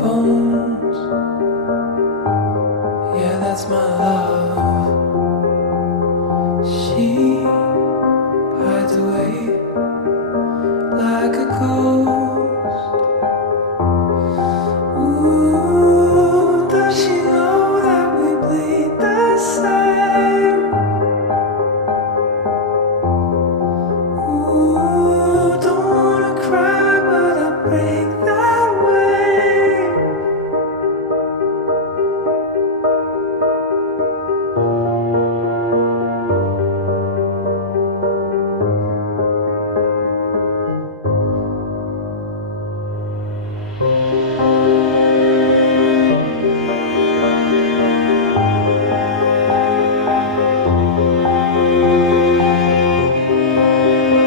bones. Yeah, that's my love. She hides away like a ghost.